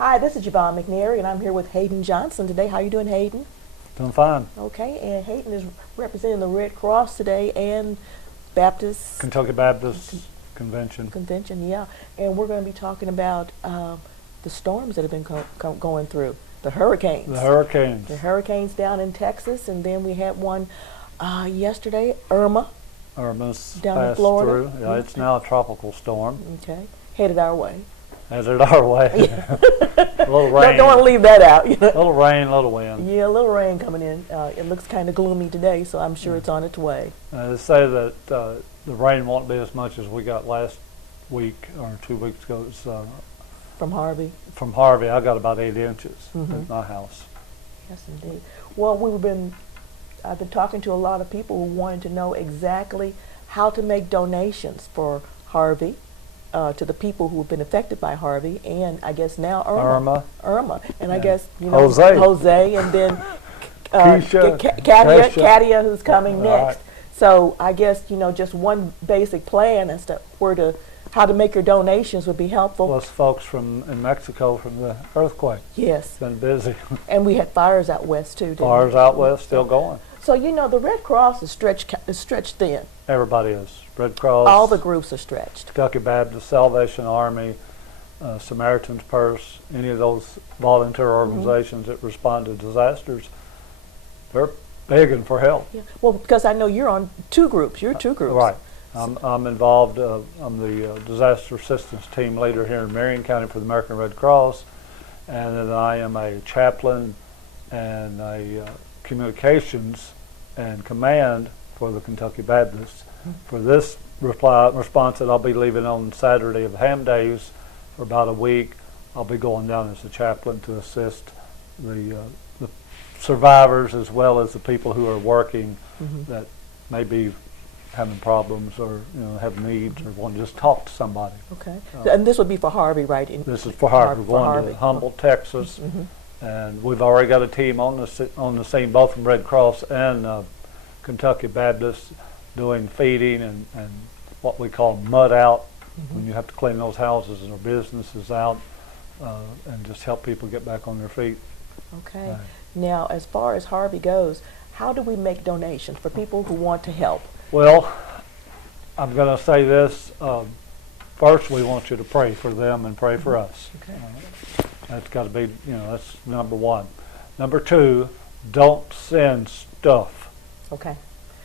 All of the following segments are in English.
Hi, this is Yvonne McNary, and I'm here with Hayden Johnson today. How you doing, Hayden? Doing fine. Okay, and Hayden is representing the Red Cross today and Baptist Kentucky Baptist Convention. Yeah. And we're going to be talking about the storms that have been going through, the hurricanes. The hurricanes. The hurricanes down in Texas, and then we had one yesterday, Irma. Irma's down in passed Florida. through. Yeah, it's now a tropical storm. Okay, headed our way. Headed our way. Yeah. A little rain. Don't want to leave that out. You know? A little rain, a little wind. Yeah, a little rain coming in. It looks kind of gloomy today, so I'm sure it's on its way. They say that the rain won't be as much as we got last week or 2 weeks ago. It's, From Harvey? From Harvey, I got about 8 inches Mm-hmm. at my house. Yes, indeed. Well, I've been talking to a lot of people who wanted to know exactly how to make donations for Harvey, to the people who have been affected by Harvey, and I guess now Irma. And I guess, Jose, and then Katia, who's coming next. Right. So I guess, just one basic plan as to how to make your donations would be helpful. Plus folks in Mexico from the earthquake. Yes. Been busy. And we had fires out west too, didn't we? Fires out west, still going. So, the Red Cross is stretched thin. Everybody is. Red Cross. All the groups are stretched. Kentucky Baptist, Salvation Army, Samaritan's Purse, any of those volunteer organizations that respond to disasters, they're begging for help. Yeah. Well, because I know you're on two groups. You're two groups. Right. I'm involved. I'm the disaster assistance team leader here in Marion County for the American Red Cross, and then I am a chaplain and a communications and command for the Kentucky Baptists. For this response that I'll be leaving on Saturday of Ham Days for about a week, I'll be going down as a chaplain to assist the survivors as well as the people who are working that may be having problems or have needs or want to just talk to somebody. Okay. And this would be for Harvey, right? This is for Harvey. We're going to Humboldt, Texas, and we've already got a team on the scene, both from Red Cross and Kentucky Baptist, doing feeding and what we call mud out, when you have to clean those houses and their businesses out, and just help people get back on their feet. Okay. Now, as far as Harvey goes, how do we make donations for people who want to help? Well, I'm going to say this. First, we want you to pray for them and pray for us. Okay. That's got to be, that's number one. Number two, don't send stuff. Okay.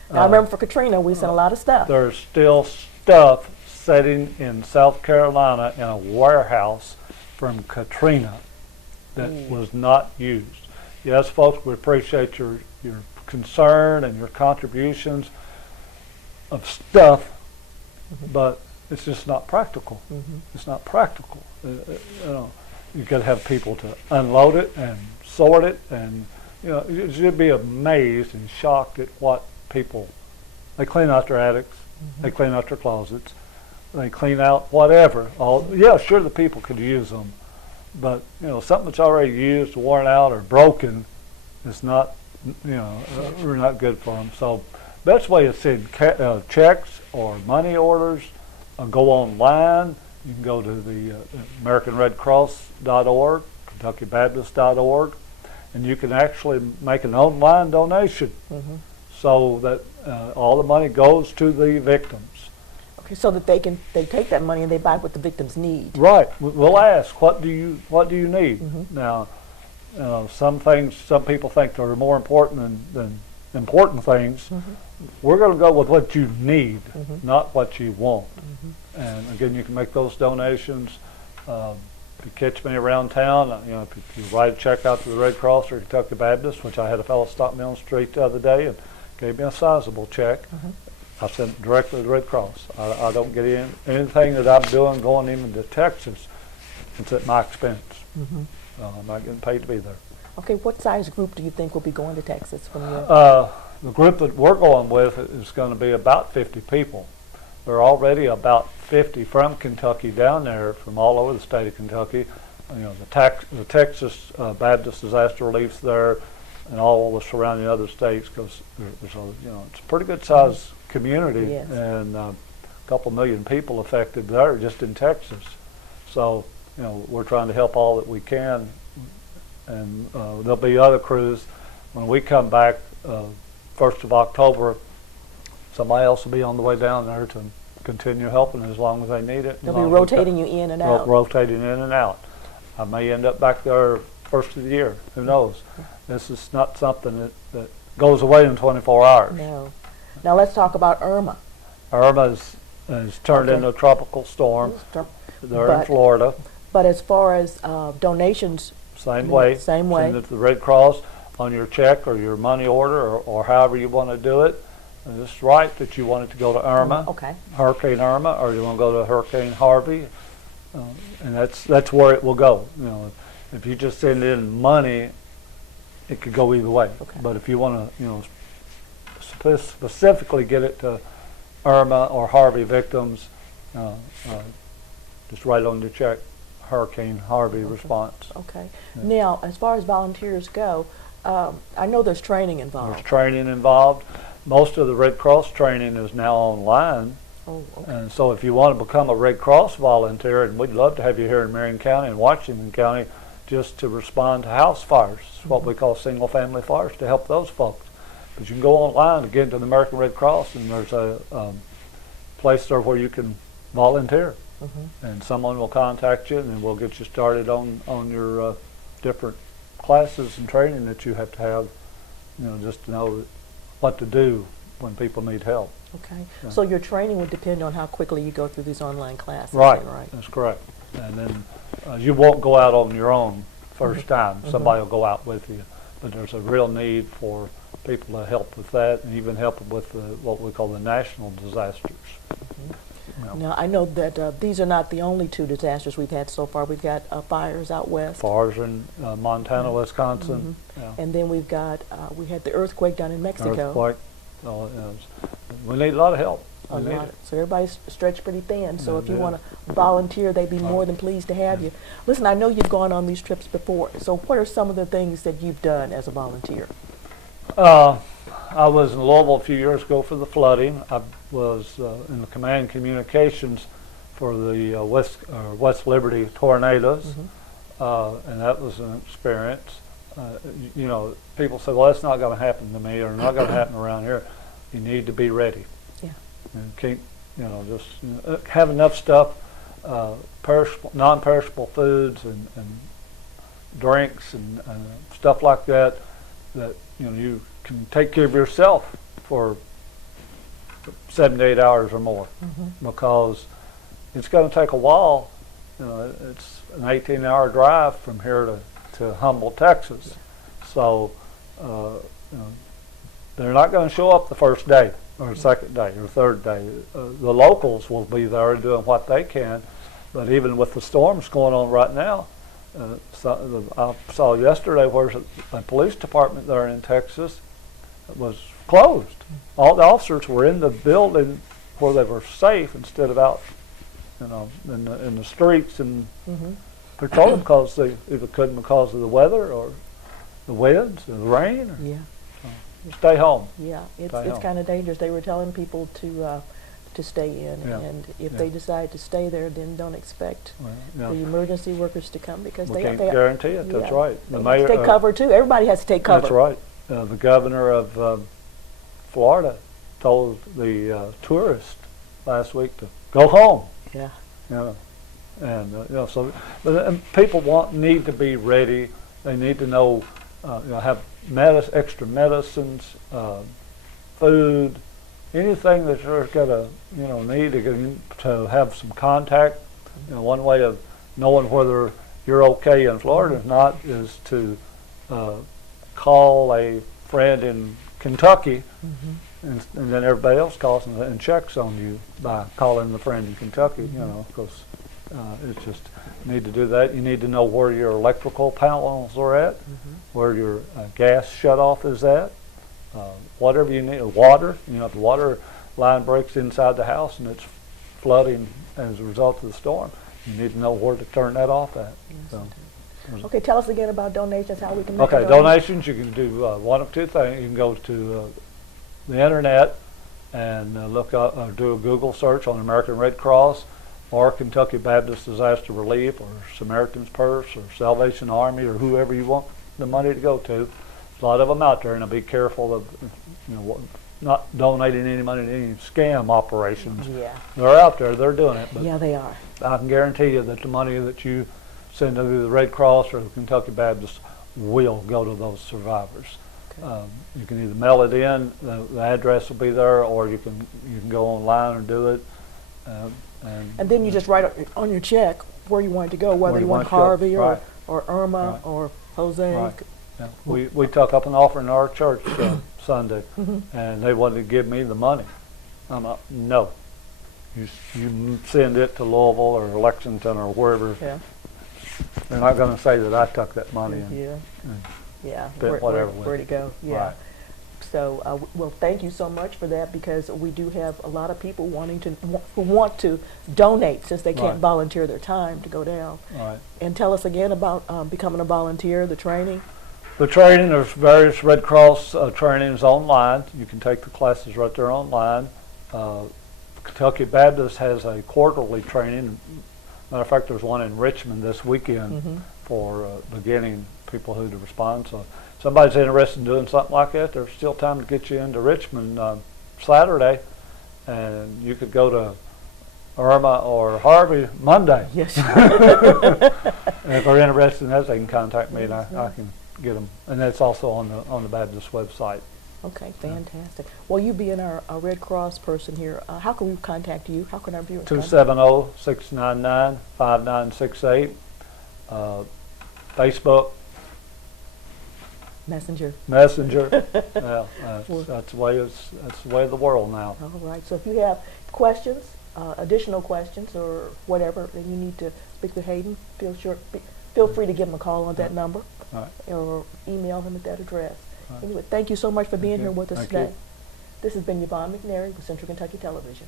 Now, I remember for Katrina, we sent a lot of stuff. There's still stuff sitting in South Carolina in a warehouse from Katrina that was not used. Yes, folks, we appreciate your concern and your contributions of stuff, but it's just not practical. It's not practical. You've got to have people to unload it and sort it, and you should be amazed and shocked at what people, they clean out their attics, they clean out their closets, they clean out whatever. Sure, the people could use them, but something that's already used, worn out, or broken is not, we're not good for them. So best way is send checks or money orders. Go online. You can go to the AmericanRedCross.org, KentuckyBaptist.org, and you can actually make an online donation so that all the money goes to the victims. Okay, so that they take that money and they buy what the victims need. Right. We'll ask, what do you need? Now, some people think they're more important than important things. We're going to go with what you need, not what you want. And again, you can make those donations. If you catch me around town, if you write a check out to the Red Cross or Kentucky Baptist, which I had a fellow stop me on the street the other day and gave me a sizable check, I sent it directly to the Red Cross. I don't get anything that I'm doing going even to Texas. It's at my expense. I'm not getting paid to be there. Okay, what size group do you think will be going to Texas from you? The group that we're going with is going to be about 50 people. There are already about 50 from Kentucky down there, from all over the state of Kentucky. The Texas Baptist Disaster Relief's there, and all the surrounding other states, because there's it's a pretty good sized community, and a couple million people affected there just in Texas. So we're trying to help all that we can, and there'll be other crews when we come back. 1st of October, somebody else will be on the way down there to continue helping as long as they need it. They'll be rotating you in and out. Rotating in and out. I may end up back there first of the year. Who knows? This is not something that goes away in 24 hours. No. Now let's talk about Irma. Irma has turned into a tropical storm. They're in Florida. But as far as donations, same way. Same way. Send it to the Red Cross on your check or your money order or however you want to do it. It's right that you want it to go to Irma, Hurricane Irma, or you want to go to Hurricane Harvey, and that's where it will go. If you just send in money, it could go either way. Okay. But if you want to, specifically get it to Irma or Harvey victims, just write on your check, Hurricane Harvey response. Okay. Yeah. Now, as far as volunteers go, I know there's training involved. There's training involved. Most of the Red Cross training is now online. Oh, okay. And so if you want to become a Red Cross volunteer, and we'd love to have you here in Marion County and Washington County just to respond to house fires, what we call single family fires, to help those folks. But you can go online to get into the American Red Cross, and there's a place there where you can volunteer. And someone will contact you, and then we'll get you started on your different classes and training that you have to have, just to know what to do when people need help. Okay. Yeah. So your training would depend on how quickly you go through these online classes. Right. Right. That's correct. And then you won't go out on your own first time. Somebody will go out with you. But there's a real need for people to help with that, and even help with what we call the national disasters. Now, I know that these are not the only two disasters we've had so far. We've got fires out west. Fires in Montana, Wisconsin. Yeah. And then we had the earthquake down in Mexico. Earthquake. We need a lot of help. So everybody's stretched pretty thin. So if you want to volunteer, they'd be more than pleased to have you. Listen, I know you've gone on these trips before. So what are some of the things that you've done as a volunteer? I was in Louisville a few years ago for the flooding. I was in the command communications for the West Liberty tornadoes, and that was an experience. People say, well, that's not going to happen to me, or not going to happen around here. You need to be ready. Yeah. And keep, just have enough stuff, non-perishable foods and drinks and stuff like that you can take care of yourself for 7 to 8 hours or more, because it's going to take a while. It's an 18-hour drive from here to Humboldt, Texas. So they're not going to show up the first day or the second day or third day. The locals will be there doing what they can, but even with the storms going on right now, I saw yesterday where a police department there in Texas was closed. All the officers were in the building where they were safe instead of out, in the streets and patrolling because they either couldn't because of the weather or the winds or the rain. Stay home. Yeah, it's kind of dangerous. They were telling people to stay in, and if they decide to stay there, then don't expect the emergency workers to come, because they can't guarantee it. That's right. The mayor take cover too. Everybody has to take cover. That's right. The governor of Florida told the tourists last week to go home. Yeah. And but people need to be ready. They need to know, have extra medicines, food. Anything that you're gonna, need to have some contact. One way of knowing whether you're okay in Florida or not is to call a friend in Kentucky, and then everybody else calls and checks on you by calling the friend in Kentucky. Because it's just you need to do that. You need to know where your electrical panels are at, where your gas shutoff is at. Whatever you need, water. If the water line breaks inside the house and it's flooding as a result of the storm, you need to know where to turn that off at. Okay, tell us again about donations, how we can make donations. You can do one of two things. You can go to the internet and look up, do a Google search on American Red Cross, or Kentucky Baptist Disaster Relief, or Samaritan's Purse, or Salvation Army, or whoever you want the money to go to. There's a lot of them out there, and be careful of, not donating any money to any scam operations. Yeah. They're out there, they're doing it. But Yeah, they are. I can guarantee you that the money that you send to the Red Cross or the Kentucky Baptist will go to those survivors. Okay. You can either mail it in, the address will be there, or you can go online and do it. And then you just write on your check where you want it to go, whether Where you you want want it to go. Harvey Right. or Irma Right. or Jose. Right. Yeah. We took up an offering in our church Sunday, Mm-hmm. and they wanted to give me the money. I'm like, no. You send it to Louisville or Lexington or wherever. Yeah. They're not going to say that I took that money and Yeah. and Yeah. spent whatever with Where'd it. it go? Yeah. Right. So, well, thank you so much for that, because we do have a lot of people who want to donate, since they can't Right. volunteer their time to go down. Right. And tell us again about becoming a volunteer, the training. The training, there's various Red Cross trainings online. You can take the classes right there online. Kentucky Baptist has a quarterly training. Matter of fact, there's one in Richmond this weekend Mm-hmm. for beginning people who to respond. So if somebody's interested in doing something like that, there's still time to get you into Richmond Saturday, and you could go to Irma or Harvey Monday. Yes. And if they're interested in that, they can contact me, and I can get them. And that's also on the Baptist website. Okay, fantastic. Well, you being our Red Cross person here, how can we contact you? How can our viewers contact you? 270-699-5968. Facebook, Messenger. Messenger. Well, that's the way of the world now. All right. So if you have questions, additional questions, or whatever, and you need to speak to Hayden, feel free to give him a call on that number, All right. or email him at that address. Right. Anyway, thank you so much for being Thank here you. with us Thank today. you. This has been Yvonne McNary with Central Kentucky Television.